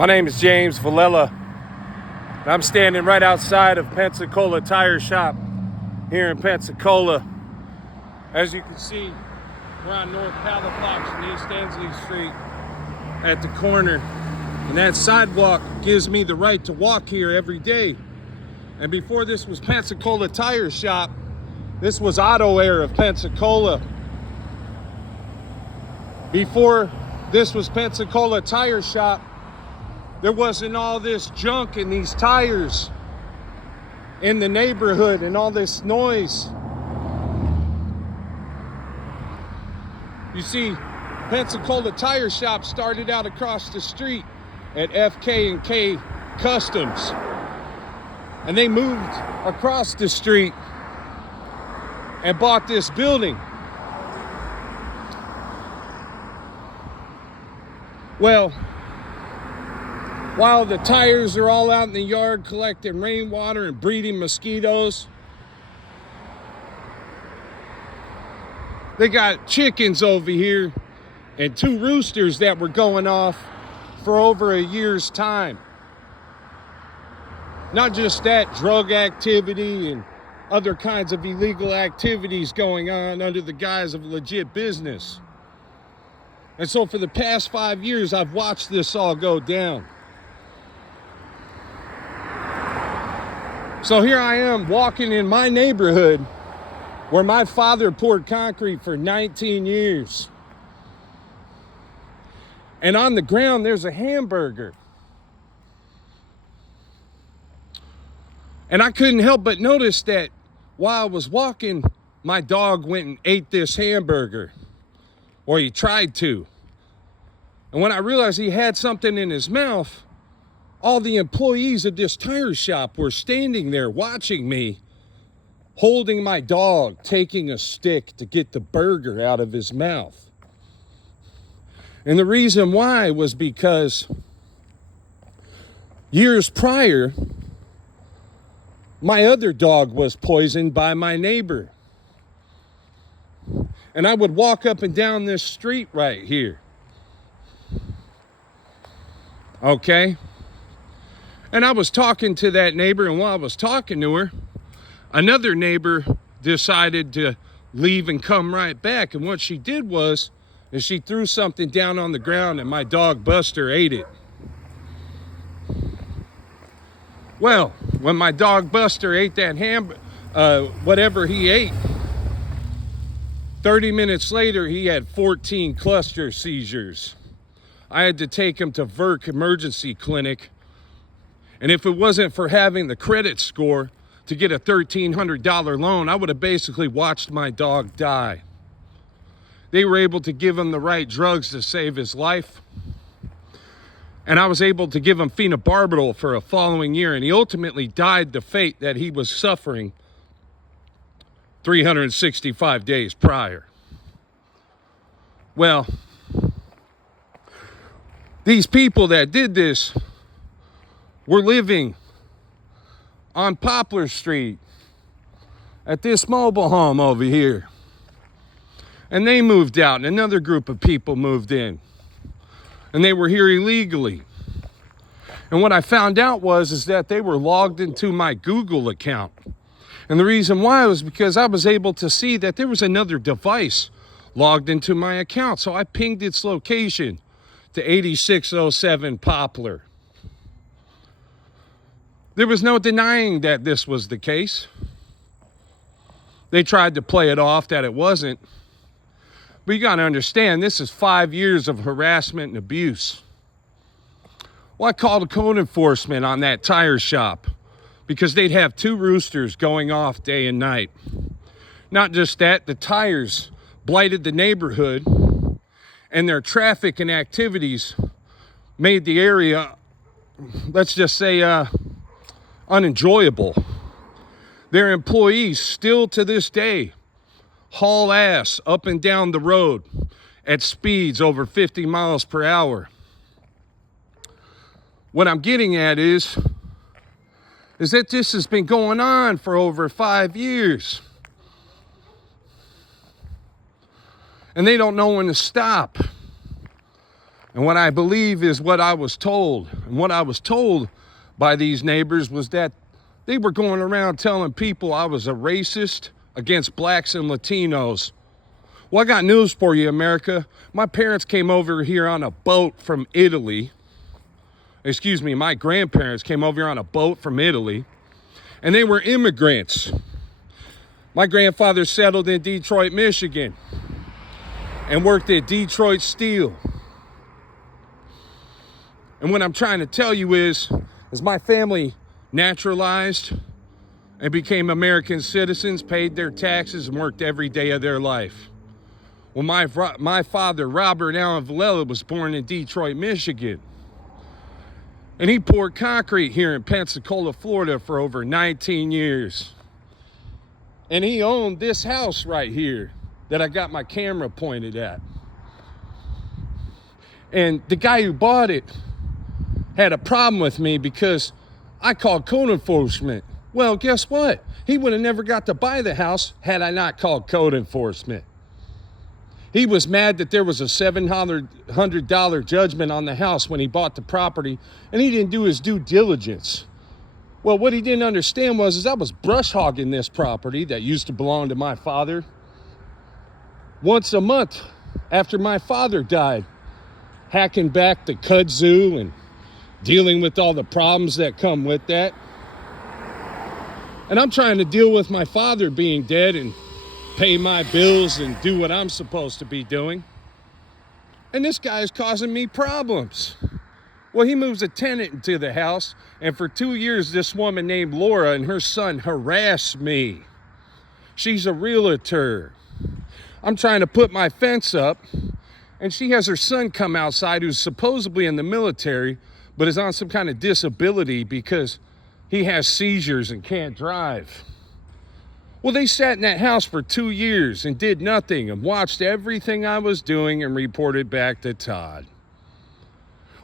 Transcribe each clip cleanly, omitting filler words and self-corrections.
My name is James Villela, and I'm standing right outside of Pensacola Tire Shop here in Pensacola. As you can see, we're on North Palafox and East Ensley Street at the corner, and that sidewalk gives me the right to walk here every day. And before this was Pensacola Tire Shop, this was Auto Air of Pensacola. Before this was Pensacola Tire Shop, there wasn't all this junk and these tires in the neighborhood and all this noise. You see, Pensacola Tire Shop started out across the street at FK&K Customs. And they moved across the street and bought this building. Well, while the tires are all out in the yard collecting rainwater and breeding mosquitoes, they got chickens over here and 2 roosters that were going off for over a year's time. Not just that, drug activity and other kinds of illegal activities going on under the guise of legit business. And so for the past 5 years, I've watched this all go down. So here I am walking in my neighborhood where my father poured concrete for 19 years. And on the ground, there's a hamburger. And I couldn't help but notice that while I was walking, my dog went and ate this hamburger. Or he tried to. And when I realized he had something in his mouth, all the employees of this tire shop were standing there watching me, holding my dog, taking a stick to get the burger out of his mouth. And the reason why was because years prior, my other dog was poisoned by my neighbor. And I would walk up and down this street right here. Okay? And I was talking to that neighbor, and while I was talking to her, another neighbor decided to leave and come right back. And what she did was she threw something down on the ground, and my dog Buster ate it. Well, when my dog Buster ate that whatever he ate, 30 minutes later, he had 14 cluster seizures. I had to take him to Verk Emergency Clinic. And if it wasn't for having the credit score to get a $1,300 loan, I would have basically watched my dog die. They were able to give him the right drugs to save his life. And I was able to give him phenobarbital for a following year. And he ultimately died the fate that he was suffering 365 days prior. Well, these people that did this were living on Poplar Street at this mobile home over here. And they moved out, and another group of people moved in. And they were here illegally. And what I found out is that they were logged into my Google account. And the reason why was because I was able to see that there was another device logged into my account. So I pinged its location to 8607 Poplar. There was no denying that this was the case. They tried to play it off that it wasn't. But you got to understand, this is 5 years of harassment and abuse. Well, I called code enforcement on that tire shop because they'd have 2 roosters going off day and night. Not just that, the tires blighted the neighborhood, and their traffic and activities made the area, let's just say, unenjoyable. Their employees still to this day haul ass up and down the road at speeds over 50 miles per hour. What I'm getting at is that this has been going on for over 5 years. And they don't know when to stop. And what I believe is what I was told. And what I was told by these neighbors was that they were going around telling people I was a racist against blacks and Latinos. Well, I got news for you, America. My parents came over here on a boat from Italy. Excuse me, my grandparents came over here on a boat from Italy, and they were immigrants. My grandfather settled in Detroit, Michigan, and worked at Detroit Steel. And what I'm trying to tell you is my family naturalized and became American citizens, paid their taxes, and worked every day of their life. Well, my father, Robert Allen Villela, was born in Detroit, Michigan. And he poured concrete here in Pensacola, Florida for over 19 years. And he owned this house right here that I got my camera pointed at. And the guy who bought it had a problem with me because I called code enforcement. Well, guess what? He would have never got to buy the house had I not called code enforcement. He was mad that there was a $700 judgment on the house when he bought the property, and he didn't do his due diligence. Well, what he didn't understand was I was brush hogging this property that used to belong to my father once a month after my father died, hacking back the kudzu and dealing with all the problems that come with that. And I'm trying to deal with my father being dead and pay my bills and do what I'm supposed to be doing. And this guy is causing me problems. Well, he moves a tenant into the house, and for 2 years, this woman named Laura and her son harassed me. She's a realtor. I'm trying to put my fence up, and she has her son come outside who's supposedly in the military, but is on some kind of disability because he has seizures and can't drive. Well, they sat in that house for 2 years and did nothing and watched everything I was doing and reported back to Todd.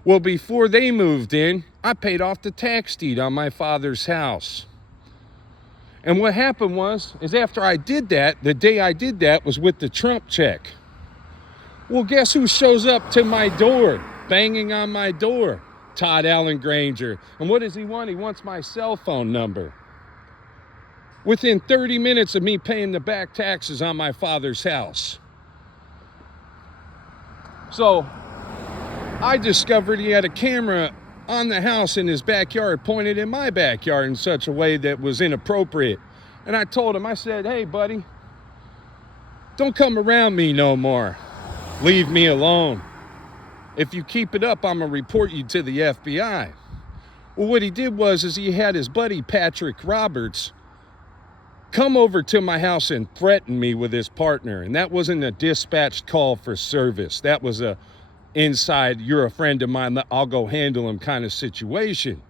Well, before they moved in, I paid off the tax deed on my father's house. And what happened is after I did that, the day I did that was with the Trump check. Well, guess who shows up to my door, banging on my door? Todd Allen Granger. And what does he want? He wants my cell phone number. Within 30 minutes of me paying the back taxes on my father's house. So I discovered he had a camera on the house in his backyard pointed in my backyard in such a way that was inappropriate. And I told him, I said, hey, buddy, don't come around me no more. Leave me alone. If you keep it up, I'm going to report you to the FBI. Well, what he did was he had his buddy Patrick Roberts come over to my house and threaten me with his partner. And that wasn't a dispatched call for service. That was a inside, you're a friend of mine, I'll go handle him kind of situation.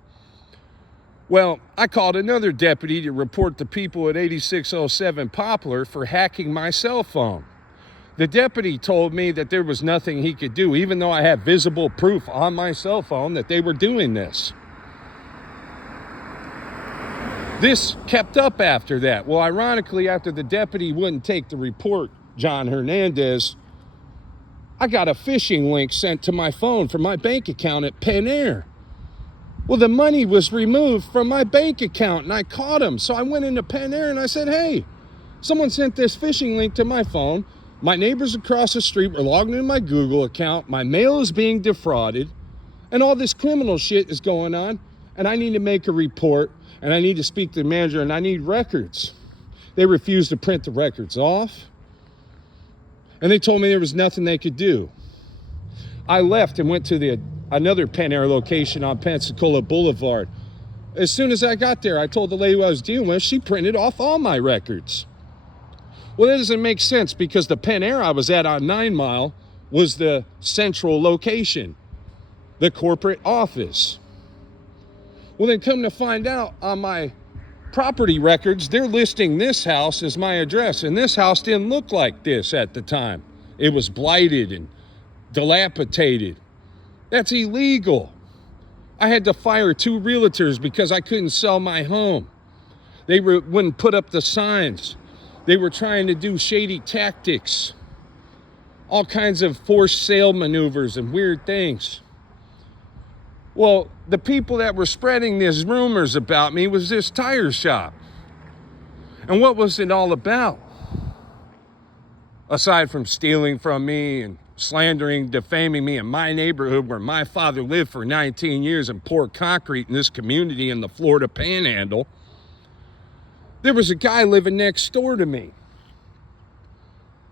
Well, I called another deputy to report the people at 8607 Poplar for hacking my cell phone. The deputy told me that there was nothing he could do, even though I had visible proof on my cell phone that they were doing this. This kept up after that. Well, ironically, after the deputy wouldn't take the report, John Hernandez, I got a phishing link sent to my phone from my bank account at Penn Air. Well, the money was removed from my bank account, and I caught him. So I went into Penn Air and I said, hey, someone sent this phishing link to my phone. My neighbors across the street were logging into my Google account. My mail is being defrauded, and all this criminal shit is going on, and I need to make a report, and I need to speak to the manager, and I need records. They refused to print the records off. And they told me there was nothing they could do. I left and went to another Penn Air location on Pensacola Boulevard. As soon as I got there, I told the lady who I was dealing with, she printed off all my records. Well, that doesn't make sense because the Penn Air I was at on 9 Mile was the central location, the corporate office. Well, then come to find out on my property records, they're listing this house as my address, and this house didn't look like this at the time. It was blighted and dilapidated. That's illegal. I had to fire 2 realtors because I couldn't sell my home. They wouldn't put up the signs. They were trying to do shady tactics. all kinds of forced sale maneuvers and weird things. Well, the people that were spreading these rumors about me was this tire shop. And what was it all about? Aside from stealing from me and slandering, defaming me in my neighborhood where my father lived for 19 years and poured concrete in this community in the Florida Panhandle, there was a guy living next door to me.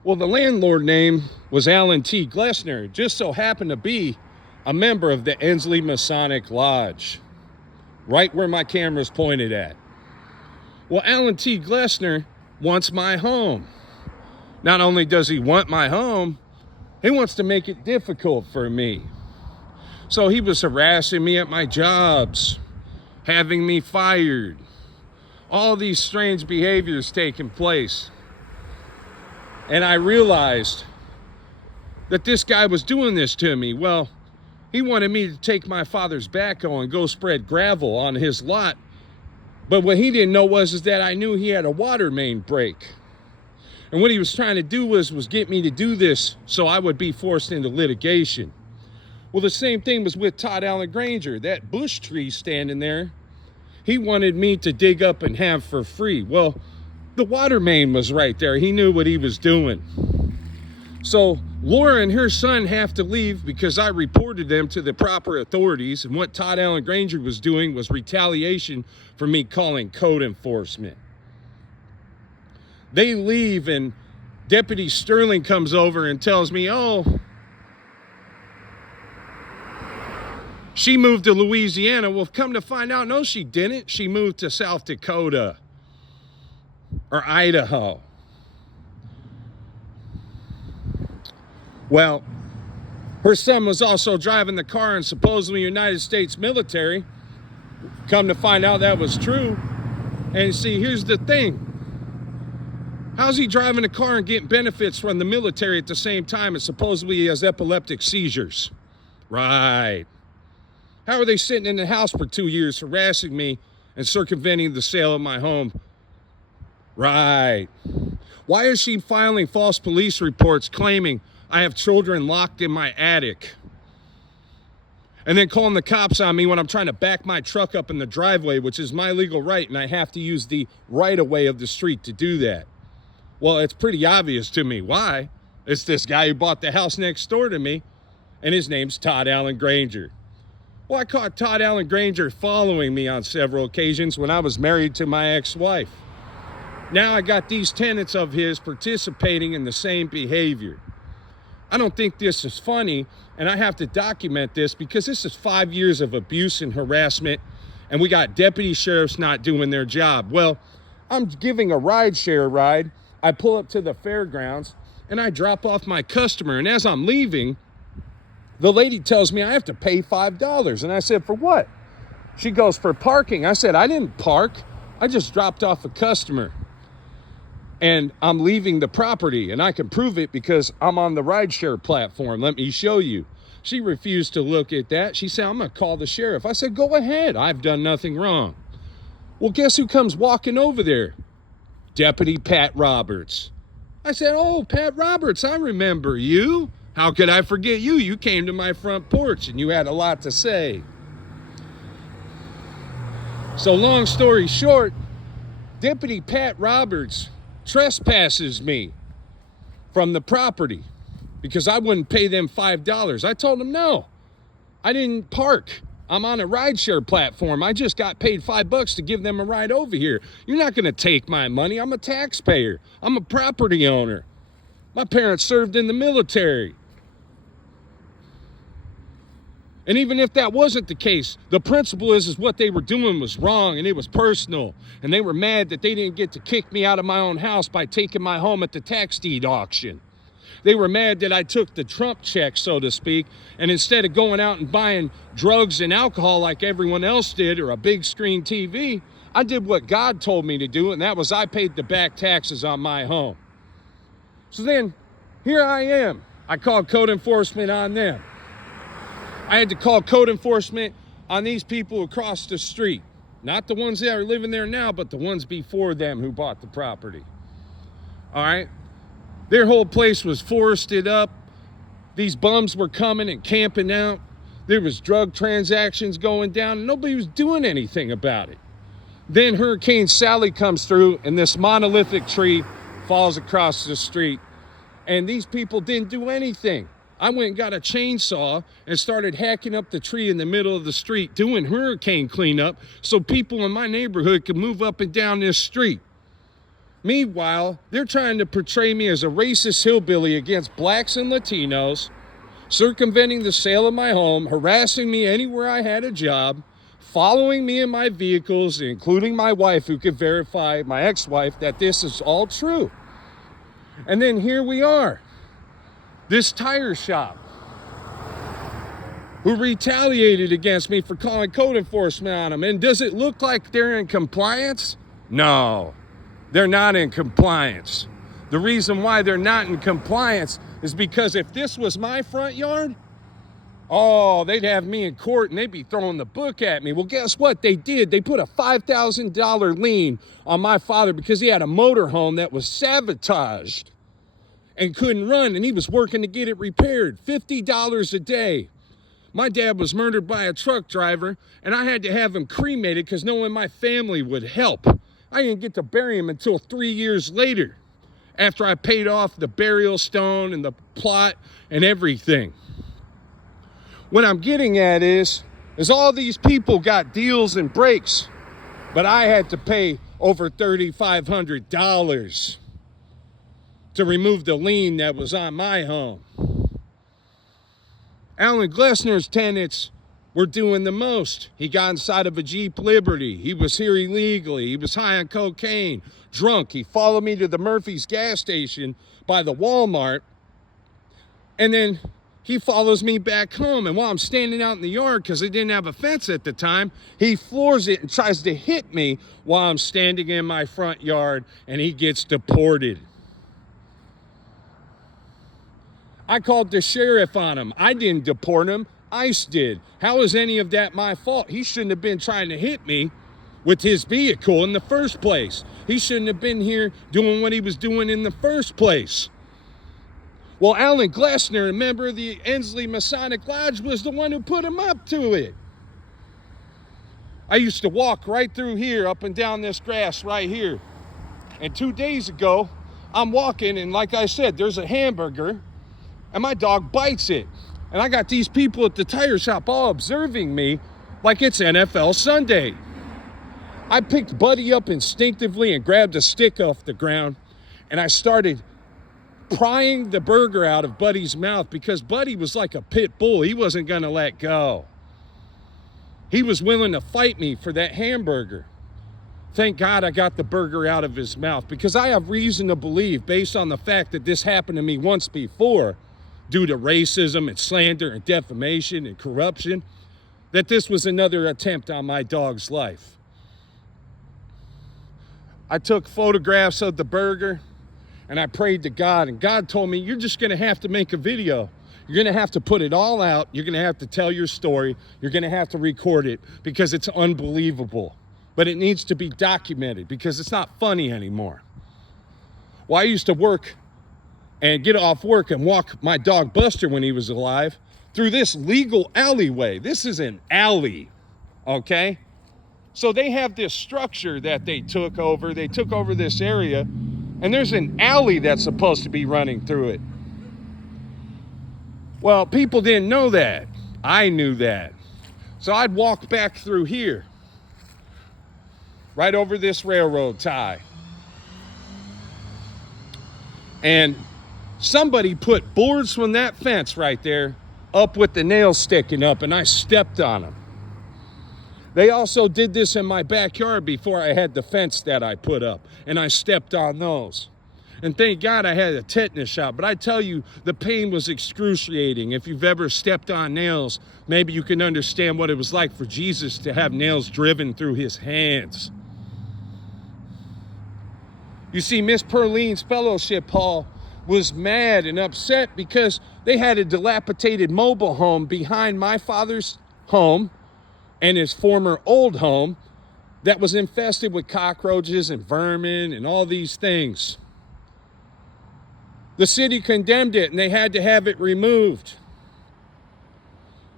Well, the landlord name was Alan T. Glessner. It just so happened to be a member of the Ensley Masonic Lodge, right where my camera's pointed at. Well, Alan T. Glessner wants my home. Not only does he want my home, he wants to make it difficult for me. So he was harassing me at my jobs, having me fired, all these strange behaviors taking place. And I realized that this guy was doing this to me. Well, he wanted me to take my father's backhoe and go spread gravel on his lot. But what he didn't know was that I knew he had a water main break. And what he was trying to do was get me to do this so I would be forced into litigation. Well, the same thing was with Todd Allen Granger. That bush tree standing there, he wanted me to dig up and have for free. Well, the water main was right there. He knew what he was doing. So Laura and her son have to leave because I reported them to the proper authorities. And what Todd Allen Granger was doing was retaliation for me calling code enforcement. They leave and Deputy Sterling comes over and tells me, oh, she moved to Louisiana. Well, come to find out, no, she didn't. She moved to South Dakota or Idaho. Well, her son was also driving the car in supposedly United States military. Come to find out that was true. And see, here's the thing. How's he driving a car and getting benefits from the military at the same time as supposedly he has epileptic seizures? Right. How are they sitting in the house for 2 years harassing me and circumventing the sale of my home? Right. Why is she filing false police reports claiming I have children locked in my attic? And then calling the cops on me when I'm trying to back my truck up in the driveway, which is my legal right, and I have to use the right-of-way of the street to do that. Well, it's pretty obvious to me why. It's this guy who bought the house next door to me, and his name's Todd Allen Granger. Well, I caught Todd Allen Granger following me on several occasions when I was married to my ex-wife. Now I got these tenants of his participating in the same behavior. I don't think this is funny, and I have to document this because this is 5 years of abuse and harassment, and we got deputy sheriffs not doing their job. Well, I'm giving a rideshare ride. I pull up to the fairgrounds, and I drop off my customer, and as I'm leaving, the lady tells me I have to pay $5. And I said, for what? She goes, for parking. I said, I didn't park. I just dropped off a customer. And I'm leaving the property, and I can prove it because I'm on the rideshare platform. Let me show you. She refused to look at that. She said, I'm going to call the sheriff. I said, go ahead. I've done nothing wrong. Well, guess who comes walking over there? Deputy Pat Roberts. I said, oh, Pat Roberts, I remember you. How could I forget you? You came to my front porch, and you had a lot to say. So long story short, Deputy Pat Roberts trespasses me from the property because I wouldn't pay them $5. I told him, no, I didn't park. I'm on a rideshare platform. I just got paid $5 to give them a ride over here. You're not going to take my money. I'm a taxpayer. I'm a property owner. My parents served in the military. And even if that wasn't the case, the principle is what they were doing was wrong, and it was personal. And they were mad that they didn't get to kick me out of my own house by taking my home at the tax deed auction. They were mad that I took the Trump check, so to speak, and instead of going out and buying drugs and alcohol like everyone else did, or a big screen TV, I did what God told me to do, and that was I paid the back taxes on my home. So then, here I am. I called code enforcement on them. I had to call code enforcement on these people across the street. Not the ones that are living there now, but the ones before them who bought the property. All right? Their whole place was forested up. These bums were coming and camping out. There was drug transactions going down, and nobody was doing anything about it. Then Hurricane Sally comes through, and this monolithic tree falls across the street. And these people didn't do anything. I went and got a chainsaw and started hacking up the tree in the middle of the street, doing hurricane cleanup so people in my neighborhood could move up and down this street. Meanwhile, they're trying to portray me as a racist hillbilly against blacks and Latinos, circumventing the sale of my home, harassing me anywhere I had a job, following me in my vehicles, including my wife, who could verify, my ex-wife, that this is all true. And then here we are, this tire shop, who retaliated against me for calling code enforcement on them. And does it look like they're in compliance? No, they're not in compliance. The reason why they're not in compliance is because if this was my front yard, oh, they'd have me in court and they'd be throwing the book at me. Well, guess what they did? They put a $5,000 lien on my father because he had a motorhome that was sabotaged and couldn't run, and he was working to get it repaired. $50 a day. My dad was murdered by a truck driver, and I had to have him cremated because no one in my family would help. I didn't get to bury him until 3 years later, after I paid off the burial stone and the plot and everything. What I'm getting at is all these people got deals and breaks, but I had to pay over $3,500 to remove the lien that was on my home. Alan Glessner's tenants were doing the most. He got inside of a Jeep Liberty. He was here illegally. He was high on cocaine, drunk. He followed me to the Murphy's gas station by the Walmart, and then he follows me back home. And while I'm standing out in the yard, because they didn't have a fence at the time, he floors it and tries to hit me while I'm standing in my front yard, and he gets deported. I called the sheriff on him. I didn't deport him. ICE did. How is any of that my fault? He shouldn't have been trying to hit me with his vehicle in the first place. He shouldn't have been here doing what he was doing in the first place. Well, Alan Glessner, a member of the Ensley Masonic Lodge, was the one who put him up to it. I used to walk right through here, up and down this grass right here. And 2 days ago, I'm walking, and like I said, there's a hamburger, and my dog bites it. And I got these people at the tire shop all observing me like it's NFL Sunday. I picked Buddy up instinctively and grabbed a stick off the ground, and I started prying the burger out of Buddy's mouth because Buddy was like a pit bull. He wasn't gonna let go. He was willing to fight me for that hamburger. Thank God I got the burger out of his mouth, because I have reason to believe, based on the fact that this happened to me once before, due to racism and slander and defamation and corruption, that this was another attempt on my dog's life. I took photographs of the burger and I prayed to God, and God told me, you're just gonna have to make a video. You're gonna have to put it all out. You're gonna have to tell your story. You're gonna have to record it because it's unbelievable. But it needs to be documented because it's not funny anymore. Well, I used to work and get off work and walk my dog Buster when he was alive through this legal alleyway. This is an alley, okay? So they have this structure that they took over. They took over this area, and there's an alley that's supposed to be running through it. Well, people didn't know that. I knew that. So I'd walk back through here, right over this railroad tie. And somebody put boards from that fence right there up with the nails sticking up, and I stepped on them. They also did this in my backyard before I had the fence that I put up, and I stepped on those. And thank God I had a tetanus shot, but I tell you, the pain was excruciating. If you've ever stepped on nails, maybe you can understand what it was like for Jesus to have nails driven through his hands. You see, Miss Perline's fellowship hall was mad and upset because they had a dilapidated mobile home behind my father's home and his former old home that was infested with cockroaches and vermin and all these things. The city condemned it and they had to have it removed.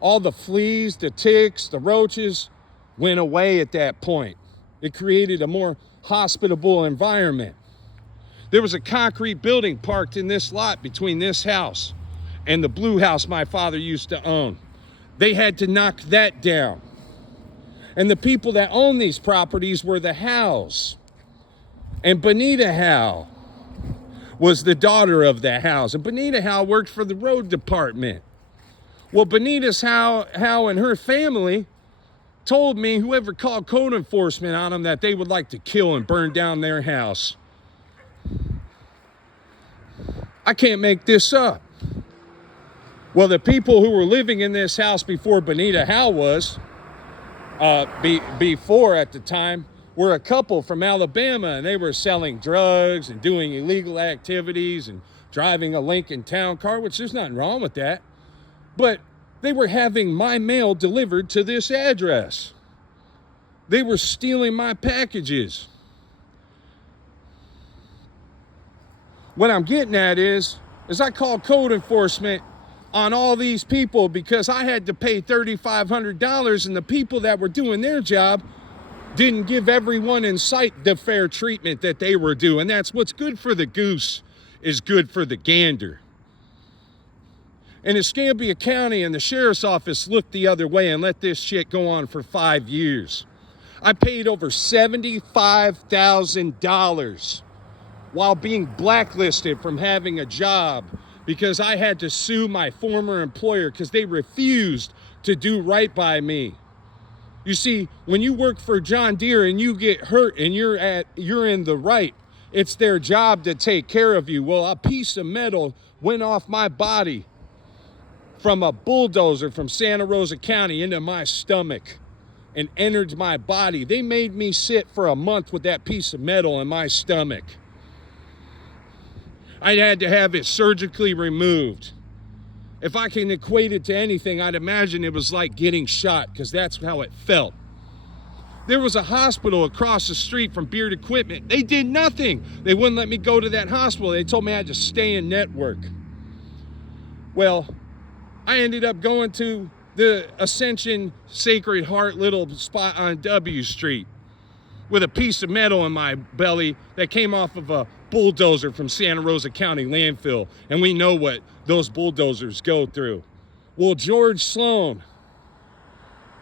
All the fleas, the ticks, the roaches went away at that point. It created a more hospitable environment. There was a concrete building parked in this lot between this house and the blue house my father used to own. They had to knock that down. And the people that own these properties were the Howes. And Benita Howe was the daughter of the Howes. And Benita Howe worked for the road department. Well, Benita's Howe and her family told me whoever called code enforcement on them that they would like to kill and burn down their house. I can't make this up. Well, the people who were living in this house before Benita Howe was, before at the time, were a couple from Alabama, and they were selling drugs and doing illegal activities and driving a Lincoln Town car, which there's nothing wrong with that. But they were having my mail delivered to this address. They were stealing my packages. What I'm getting at is I called code enforcement on all these people because I had to pay $3,500, and the people that were doing their job didn't give everyone in sight the fair treatment that they were due. And that's what's good for the goose is good for the gander. And Escambia County and the sheriff's office looked the other way and let this shit go on for 5 years. I paid over $75,000 while being blacklisted from having a job because I had to sue my former employer because they refused to do right by me. You see, when you work for John Deere and you get hurt and you're in the right, it's their job to take care of you. Well, a piece of metal went off my body from a bulldozer from Santa Rosa County into my stomach and entered my body. They made me sit for a month with that piece of metal in my stomach. I had to have it surgically removed. If I can equate it to anything, I'd imagine it was like getting shot, because that's how it felt. There was a hospital across the street from Beard Equipment. They did nothing. They wouldn't let me go to that hospital. They told me I had to stay in network. Well, I ended up going to the Ascension Sacred Heart little spot on W Street with a piece of metal in my belly that came off of a bulldozer from Santa Rosa County landfill. And we know what those bulldozers go through. Well, George Sloan,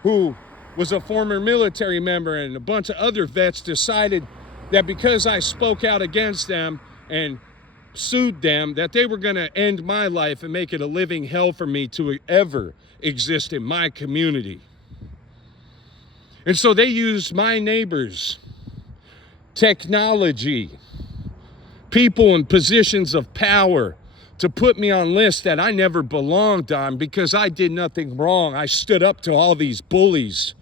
who was a former military member, and a bunch of other vets decided that because I spoke out against them and sued them, that they were going to end my life and make it a living hell for me to ever exist in my community. And so they used my neighbors, technology, people in positions of power to put me on lists that I never belonged on because I did nothing wrong. I stood up to all these bullies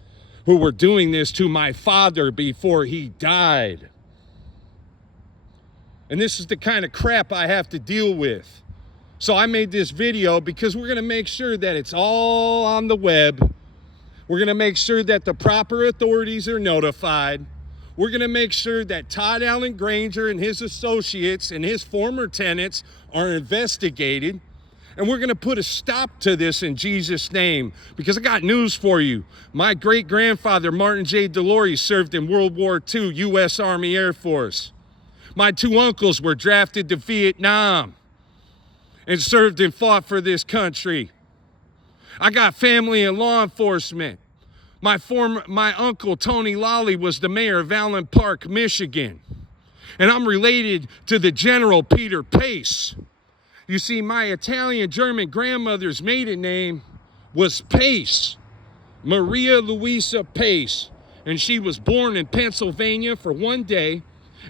who were doing this to my father before he died. And this is the kind of crap I have to deal with. So I made this video because we're going to make sure that it's all on the web. We're going to make sure that the proper authorities are notified. We're going to make sure that Todd Allen Granger and his associates and his former tenants are investigated. And we're going to put a stop to this in Jesus' name. Because I got news for you. My great-grandfather, Martin J. Delory, served in World War II, U.S. Army Air Force. My two uncles were drafted to Vietnam and served and fought for this country. I got family in law enforcement. My uncle, Tony Lawley, was the mayor of Allen Park, Michigan. And I'm related to the General Peter Pace. You see, my Italian-German grandmother's maiden name was Pace, Maria Luisa Pace. And she was born in Pennsylvania for one day,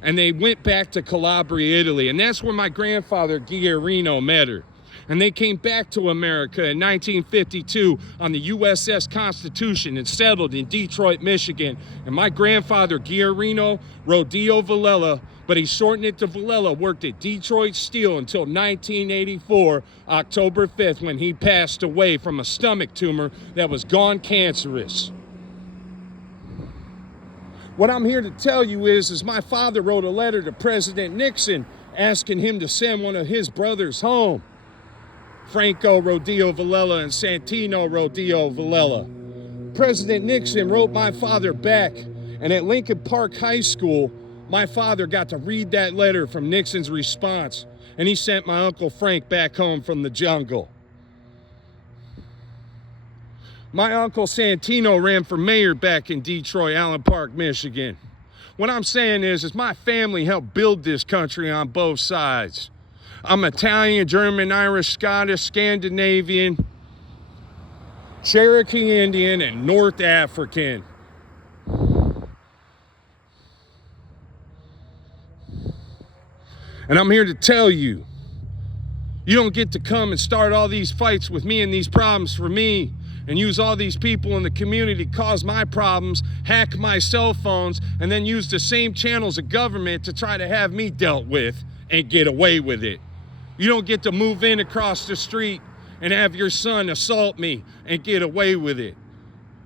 and they went back to Calabria, Italy. And that's where my grandfather, Guillerino, met her. And they came back to America in 1952 on the USS Constitution and settled in Detroit, Michigan. And my grandfather, Guillerino Rodillo Villela, but he shortened it to Villela, worked at Detroit Steel until 1984, October 5th, when he passed away from a stomach tumor that was gone cancerous. What I'm here to tell you is my father wrote a letter to President Nixon asking him to send one of his brothers home. Franco Rodeo Villela and Santino Rodeo Villela. President Nixon wrote my father back, and at Lincoln Park High School, my father got to read that letter from Nixon's response, and he sent my Uncle Frank back home from the jungle. My Uncle Santino ran for mayor back in Detroit, Allen Park, Michigan. What I'm saying is my family helped build this country on both sides. I'm Italian, German, Irish, Scottish, Scandinavian, Cherokee Indian, and North African. And I'm here to tell you, you don't get to come and start all these fights with me and these problems for me and use all these people in the community, cause my problems, hack my cell phones, and then use the same channels of government to try to have me dealt with and get away with it. You don't get to move in across the street and have your son assault me and get away with it.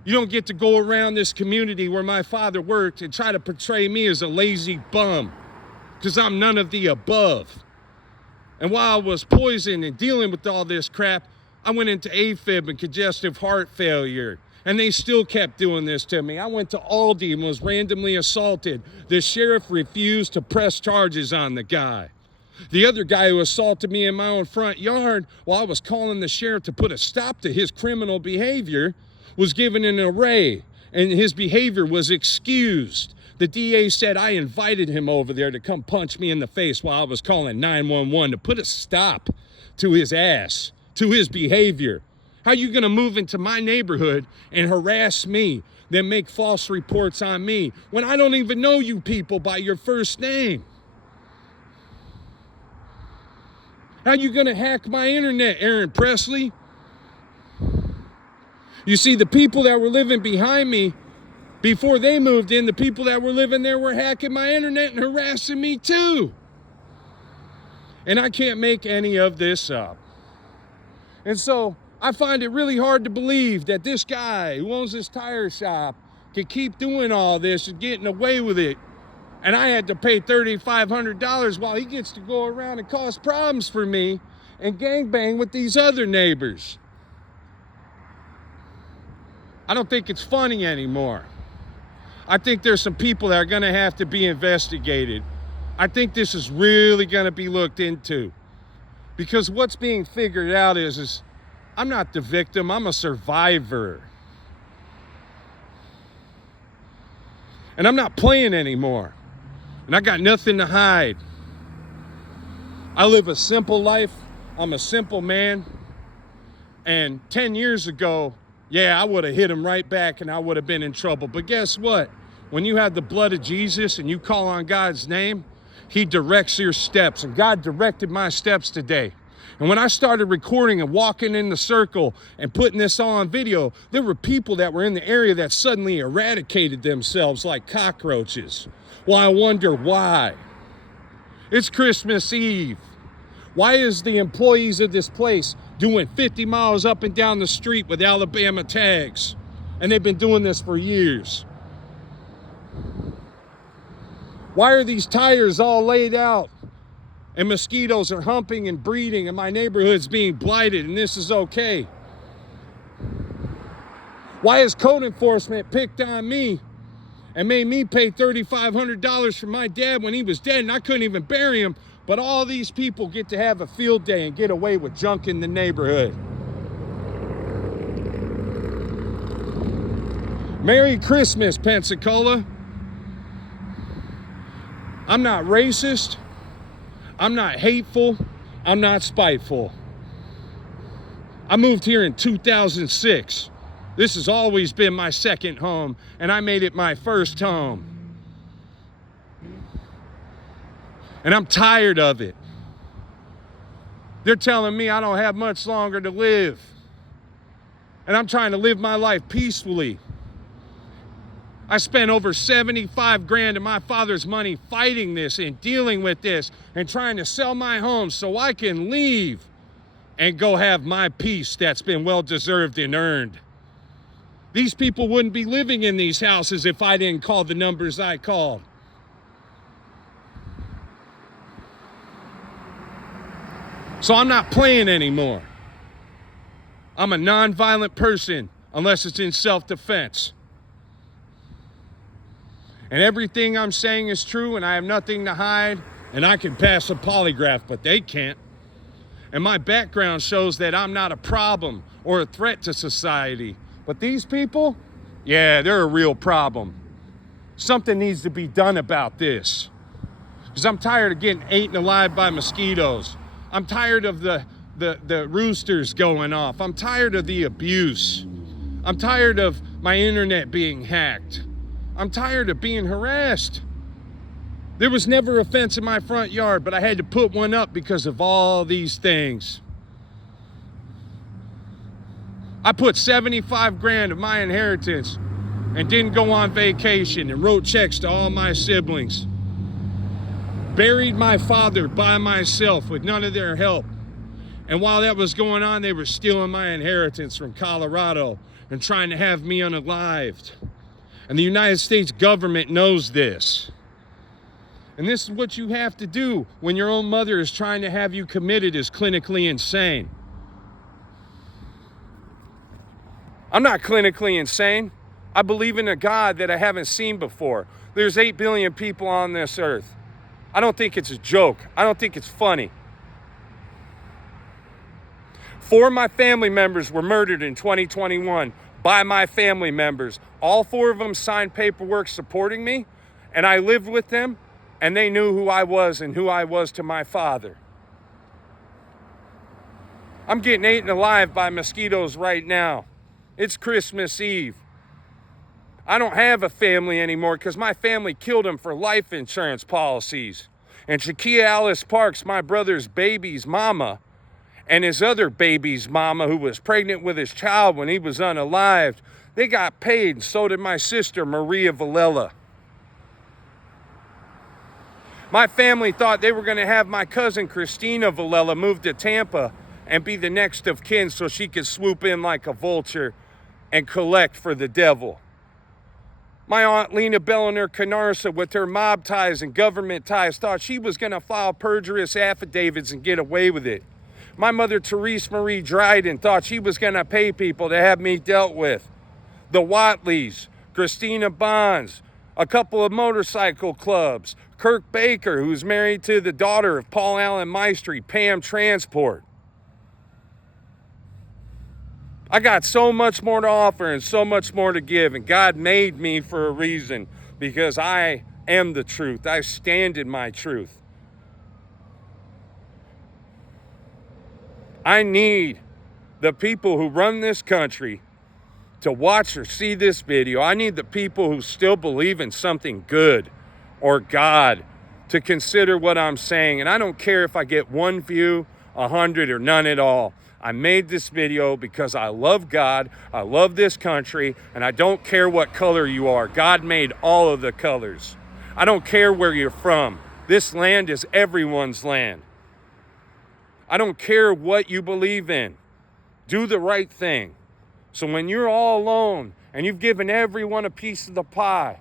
You don't get to go around this community where my father worked and try to portray me as a lazy bum, because I'm none of the above. And while I was poisoned and dealing with all this crap, I went into AFib and congestive heart failure, and they still kept doing this to me. I went to Aldi and was randomly assaulted. The sheriff refused to press charges on the guy. The other guy who assaulted me in my own front yard while I was calling the sheriff to put a stop to his criminal behavior was given an array, and his behavior was excused. The DA said I invited him over there to come punch me in the face while I was calling 911 to put a stop to his ass, to his behavior. How are you gonna move into my neighborhood and harass me, then make false reports on me when I don't even know you people by your first name? How you gonna hack my internet, Aaron Presley? You see, the people that were living behind me before they moved in, the people that were living there were hacking my internet and harassing me too. And I can't make any of this up. And so I find it really hard to believe that this guy who owns this tire shop can keep doing all this and getting away with it. And I had to pay $3,500 while he gets to go around and cause problems for me and gangbang with these other neighbors. I don't think it's funny anymore. I think there's some people that are gonna have to be investigated. I think this is really gonna be looked into. Because what's being figured out is I'm not the victim, I'm a survivor. And I'm not playing anymore. And I got nothing to hide. I live a simple life. I'm a simple man. And 10 years ago, yeah, I would have hit him right back and I would have been in trouble. But guess what? When you have the blood of Jesus and you call on God's name, he directs your steps. And God directed my steps today. And when I started recording and walking in the circle and putting this on video, there were people that were in the area that suddenly eradicated themselves like cockroaches. Well, I wonder why. It's Christmas Eve. Why is the employees of this place doing 50 miles up and down the street with Alabama tags? And they've been doing this for years. Why are these tires all laid out and mosquitoes are humping and breeding and my neighborhood's being blighted and this is okay? Why is code enforcement picked on me and made me pay $3,500 for my dad when he was dead and I couldn't even bury him, but all these people get to have a field day and get away with junk in the neighborhood? Merry Christmas, Pensacola. I'm not racist, I'm not hateful, I'm not spiteful. I moved here in 2006. This has always been my second home, and I made it my first home. And I'm tired of it. They're telling me I don't have much longer to live. And I'm trying to live my life peacefully. I spent over 75 grand of my father's money fighting this and dealing with this and trying to sell my home so I can leave and go have my peace that's been well-deserved and earned. These people wouldn't be living in these houses if I didn't call the numbers I called. So I'm not playing anymore. I'm a non-violent person unless it's in self-defense. And everything I'm saying is true, and I have nothing to hide, and I can pass a polygraph, but they can't. And my background shows that I'm not a problem or a threat to society. But these people, yeah, they're a real problem. Something needs to be done about this. Because I'm tired of getting eaten alive by mosquitoes. I'm tired of the roosters going off. I'm tired of the abuse. I'm tired of my internet being hacked. I'm tired of being harassed. There was never a fence in my front yard, but I had to put one up because of all these things. I put 75 grand of my inheritance and didn't go on vacation and wrote checks to all my siblings. Buried my father by myself with none of their help. And while that was going on, they were stealing my inheritance from Colorado and trying to have me unalived. And the United States government knows this. And this is what you have to do when your own mother is trying to have you committed as clinically insane. I'm not clinically insane. I believe in a God that I haven't seen before. There's 8 billion people on this earth. I don't think it's a joke. I don't think it's funny. 4 of my family members were murdered in 2021 by my family members. All 4 of them signed paperwork supporting me, and I lived with them, and they knew who I was and who I was to my father. I'm getting eaten alive by mosquitoes right now. It's Christmas Eve. I don't have a family anymore because my family killed them for life insurance policies. And Shakia Alice Parks, my brother's baby's mama, and his other baby's mama who was pregnant with his child when he was unalived, they got paid, and so did my sister, Maria Villela. My family thought they were going to have my cousin, Christina Villela, move to Tampa and be the next of kin so she could swoop in like a vulture and collect for the devil. My aunt Lena Belliner Canarsa, with her mob ties and government ties, thought she was going to file perjurious affidavits and get away with it. My mother, Therese Marie Dryden, thought she was going to pay people to have me dealt with. The Watleys, Christina Bonds, a couple of motorcycle clubs, Kirk Baker, who's married to the daughter of Paul Allen Maestri, Pam Transport. I got so much more to offer and so much more to give, and God made me for a reason, because I am the truth. I stand in my truth. I need the people who run this country to watch or see this video. I need the people who still believe in something good or God to consider what I'm saying. And I don't care if I get 1 view, 100, or none at all. I made this video because I love God, I love this country, and I don't care what color you are. God made all of the colors. I don't care where you're from. This land is everyone's land. I don't care what you believe in. Do the right thing. So when you're all alone and you've given everyone a piece of the pie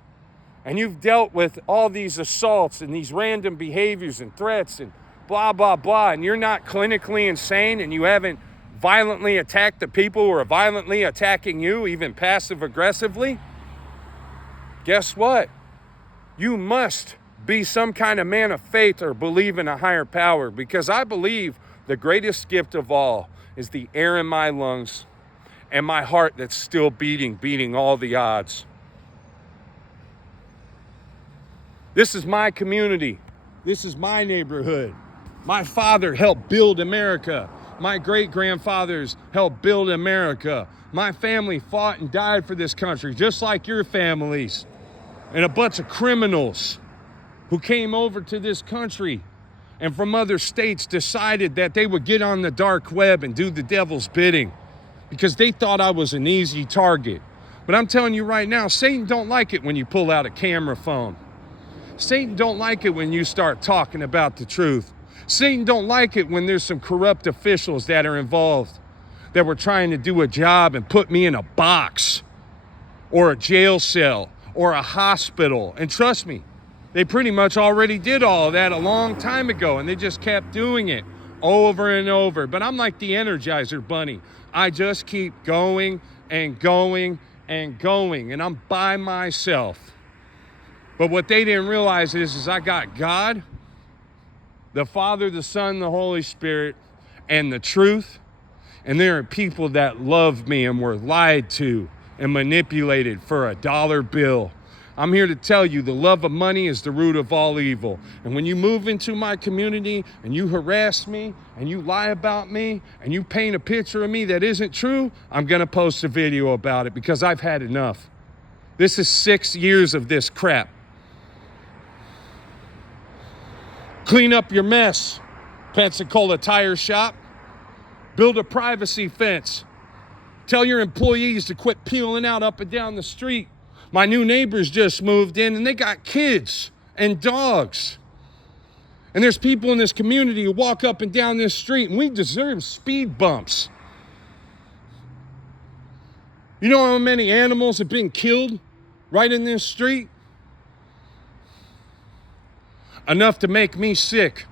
and you've dealt with all these assaults and these random behaviors and threats and blah, blah, blah, and you're not clinically insane and you haven't violently attacked the people who are violently attacking you, even passive aggressively, guess what? You must be some kind of man of faith or believe in a higher power, because I believe the greatest gift of all is the air in my lungs and my heart that's still beating all the odds. This is my community. This is my neighborhood. My father helped build America. My great-grandfathers helped build America. My family fought and died for this country, just like your families. And a bunch of criminals who came over to this country and from other states decided that they would get on the dark web and do the devil's bidding because they thought I was an easy target. But I'm telling you right now, Satan don't like it when you pull out a camera phone. Satan don't like it when you start talking about the truth. Satan don't like it when there's some corrupt officials that are involved that were trying to do a job and put me in a box or a jail cell or a hospital. And trust me, they pretty much already did all of that a long time ago, and they just kept doing it over and over. But I'm like the Energizer Bunny. I just keep going and going and going, and I'm by myself. But what they didn't realize is I got God, the Father, the Son, the Holy Spirit, and the truth. And there are people that love me and were lied to and manipulated for a dollar bill. I'm here to tell you the love of money is the root of all evil. And when you move into my community and you harass me and you lie about me and you paint a picture of me that isn't true, I'm going to post a video about it because I've had enough. This is 6 years of this crap. Clean up your mess, Pensacola Tire Shop. Build a privacy fence. Tell your employees to quit peeling out up and down the street. My new neighbors just moved in and they got kids and dogs. And there's people in this community who walk up and down this street, and we deserve speed bumps. You know how many animals have been killed right in this street? Enough to make me sick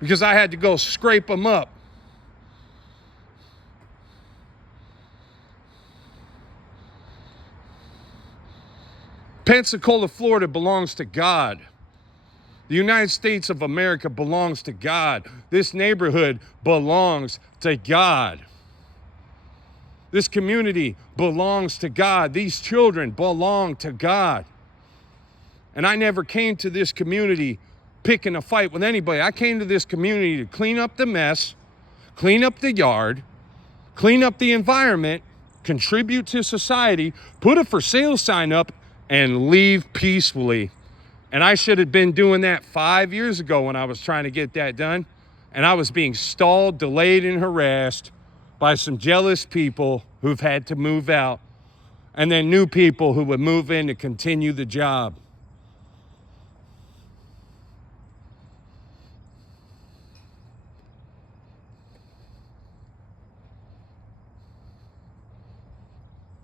because I had to go scrape them up. Pensacola, Florida belongs to God. The United States of America belongs to God. This neighborhood belongs to God. This community belongs to God. These children belong to God. And I never came to this community picking a fight with anybody. I came to this community to clean up the mess, clean up the yard, clean up the environment, contribute to society, put a for sale sign up, and leave peacefully. And I should have been doing that 5 years ago when I was trying to get that done. And I was being stalled, delayed, and harassed by some jealous people who've had to move out. And then new people who would move in to continue the job.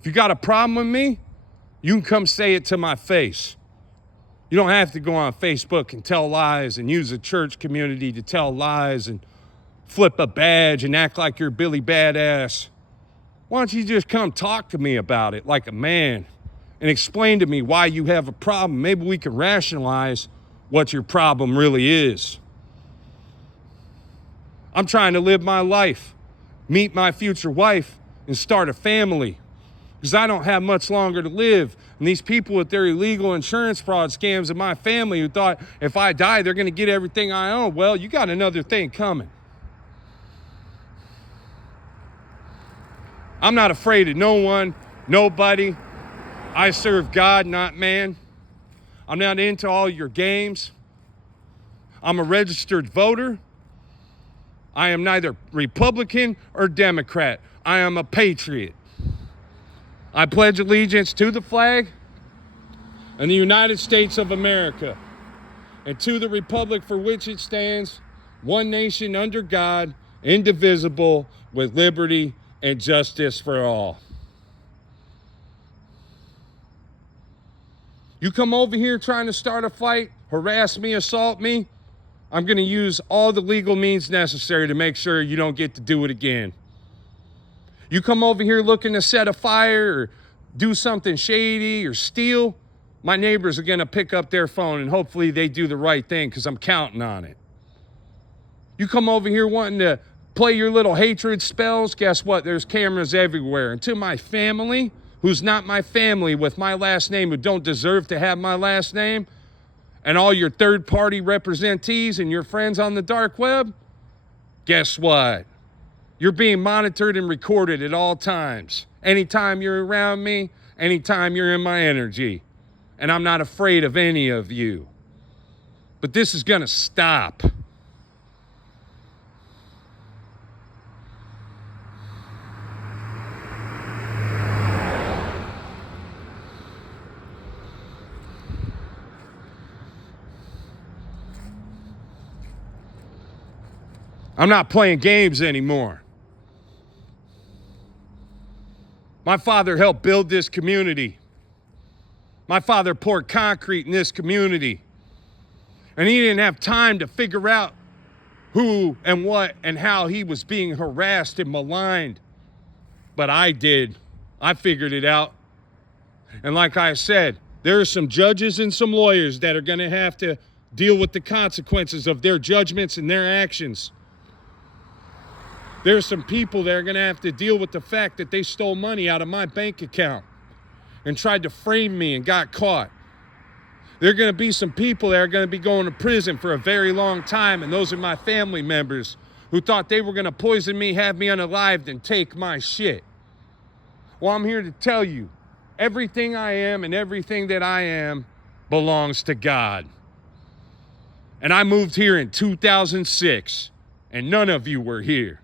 If you got a problem with me, you can come say it to my face. You don't have to go on Facebook and tell lies and use a church community to tell lies and flip a badge and act like you're Billy Badass. Why don't you just come talk to me about it like a man and explain to me why you have a problem? Maybe we can rationalize what your problem really is. I'm trying to live my life, meet my future wife, and start a family. Because I don't have much longer to live. And these people with their illegal insurance fraud scams in my family who thought if I die, they're going to get everything I own. Well, you got another thing coming. I'm not afraid of no one, nobody. I serve God, not man. I'm not into all your games. I'm a registered voter. I am neither Republican or Democrat. I am a patriot. I pledge allegiance to the flag and the United States of America and to the republic for which it stands, one nation under God, indivisible, with liberty and justice for all. You come over here trying to start a fight, harass me, assault me, I'm going to use all the legal means necessary to make sure you don't get to do it again. You come over here looking to set a fire or do something shady or steal, my neighbors are going to pick up their phone and hopefully they do the right thing because I'm counting on it. You come over here wanting to play your little hatred spells, guess what? There's cameras everywhere. And to my family, who's not my family with my last name, who don't deserve to have my last name, and all your third-party representees and your friends on the dark web, guess what? You're being monitored and recorded at all times. Anytime you're around me, anytime you're in my energy. And I'm not afraid of any of you. But this is going to stop. I'm not playing games anymore. My father helped build this community. My father poured concrete in this community. And he didn't have time to figure out who and what and how he was being harassed and maligned. But I did. I figured it out. And like I said, there are some judges and some lawyers that are going to have to deal with the consequences of their judgments and their actions. There are some people that are going to have to deal with the fact that they stole money out of my bank account and tried to frame me and got caught. There are going to be some people that are going to be going to prison for a very long time, and those are my family members who thought they were going to poison me, have me unalived, and take my shit. Well, I'm here to tell you, everything I am and everything that I am belongs to God. And I moved here in 2006, and none of you were here.